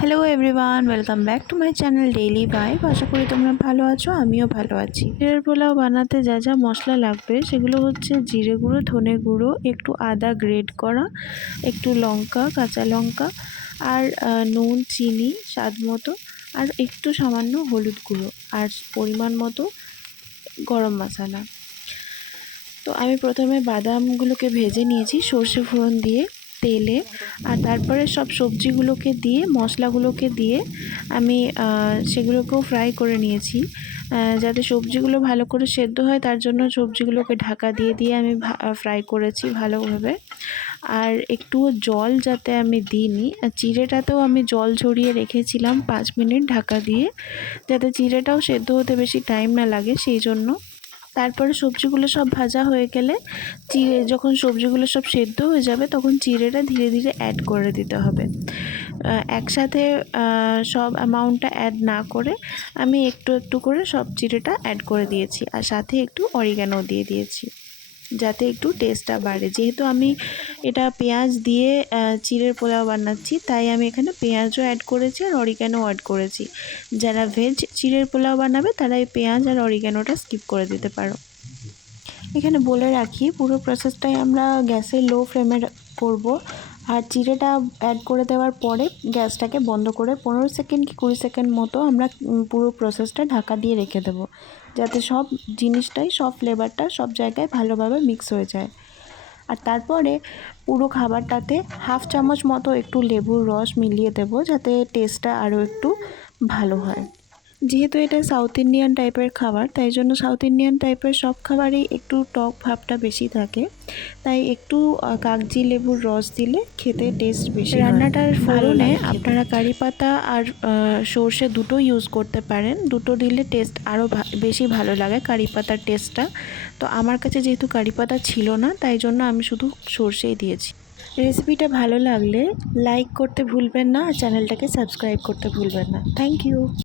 Hello everyone, welcome back to my channel daily vibe. আশা করি তোমরা ভালো আছো, আমিও ভালো আছি। জিরের পোলাও বানাতে যা যা মশলা লাগবে সেগুলো হচ্ছে জিরে গুঁড়ো, ধনে গুঁড়ো, একটু আদা গ্রেট করা, একটু লঙ্কা, কাঁচা লঙ্কা, আর নুন, চিনি স্বাদ মতো, আর একটু সামান্য হলুদ গুঁড়ো, আর পরিমাণ মতো গরম মশলা। তো আমি প্রথমে বাদামগুলোকে ভেজে নিয়েছি সর্ষে ফোড়ন দিয়ে তেলে, আর তারপরে সব সবজিগুলোকে দিয়ে মশলাগুলোকে দিয়ে আমি সেগুলোকেও ফ্রাই করে নিয়েছি। যাতে সবজিগুলো ভালো করে সেদ্ধ হয় তার জন্য সবজিগুলোকে ঢাকা দিয়ে দিয়ে আমি ফ্রাই করেছি ভালোভাবে। আর একটু জল যাতে আমি দিইনি, চিড়েটাতেও আমি জল ছড়িয়ে রেখেছিলাম 5 মিনিট ঢাকা দিয়ে, যাতে চিড়েটাও সেদ্ধ হতে বেশি টাইম না লাগে সেই জন্য। তারপরে সবজিগুলো সব ভাজা হয়ে গেলে যখন সবজিগুলো সব সেদ্ধ হয়ে যাবে তখন চিড়েটা ধীরে ধীরে অ্যাড করে দিতে হবে। একসাথে সব অ্যামাউন্টটা অ্যাড না করে আমি একটু একটু করে সব চিড়েটা অ্যাড করে দিয়েছি, আর সাথে একটু অরিগ্যানো দিয়ে দিয়েছি যাতে একটু টেস্টটা বাড়ে। যেহেতু আমি এটা পেঁয়াজ দিয়ে চিড়ের পোলাও বানাচ্ছি, তাই আমি এখানে পেঁয়াজও অ্যাড করেছি আর অরিগ্যানো অ্যাড করেছি। যারা ভেজ চিড়ের পোলাও বানাবে তারা এই পেঁয়াজ আর অরিগ্যানোটা স্কিপ করে দিতে পারো। এখানে বলে রাখি, পুরো প্রসেসটাই আমরা গ্যাসের লো ফ্লেমে করব, আর চিড়েটা অ্যাড করে দেওয়ার পরে গ্যাসটাকে বন্ধ করে 15 সেকেন্ড কি 20 সেকেন্ড মতো আমরা পুরো প্রসেসটা ঢাকা দিয়ে রেখে দেবো, যাতে সব জিনিসটাই, সব ফ্লেভারটা সব জায়গায় ভালোভাবে মিক্স হয়ে যায়। আর তারপরে পুরো খাবারটাতে হাফ চামচ মতো একটু লেবুর রস মিলিয়ে দেবো, যাতে টেস্টটা আরও একটু ভালো হয়। যেহেতু এটা সাউথ ইন্ডিয়ান টাইপের খাবার, তাই জন্য সাউথ ইন্ডিয়ান টাইপের সব খাবারেই একটু টক ভাবটা বেশি থাকে, তাই একটু কাগজি লেবুর রস দিলে খেতে টেস্ট বেশি। রান্নাটার ফোড়নে আপনারা কারি পাতা আর সর্ষে দুটো ইউজ করতে পারেন, দুটো দিলে টেস্ট আরও বেশি ভালো লাগে কারি পাতার টেস্টটা। তো আমার কাছে যেহেতু কারি পাতা ছিল না, তাই জন্য আমি শুধু সর্ষেই দিয়েছি। রেসিপিটা ভালো লাগলে লাইক করতে ভুলবেন না, আর চ্যানেলটাকে সাবস্ক্রাইব করতে ভুলবেন না। Thank you.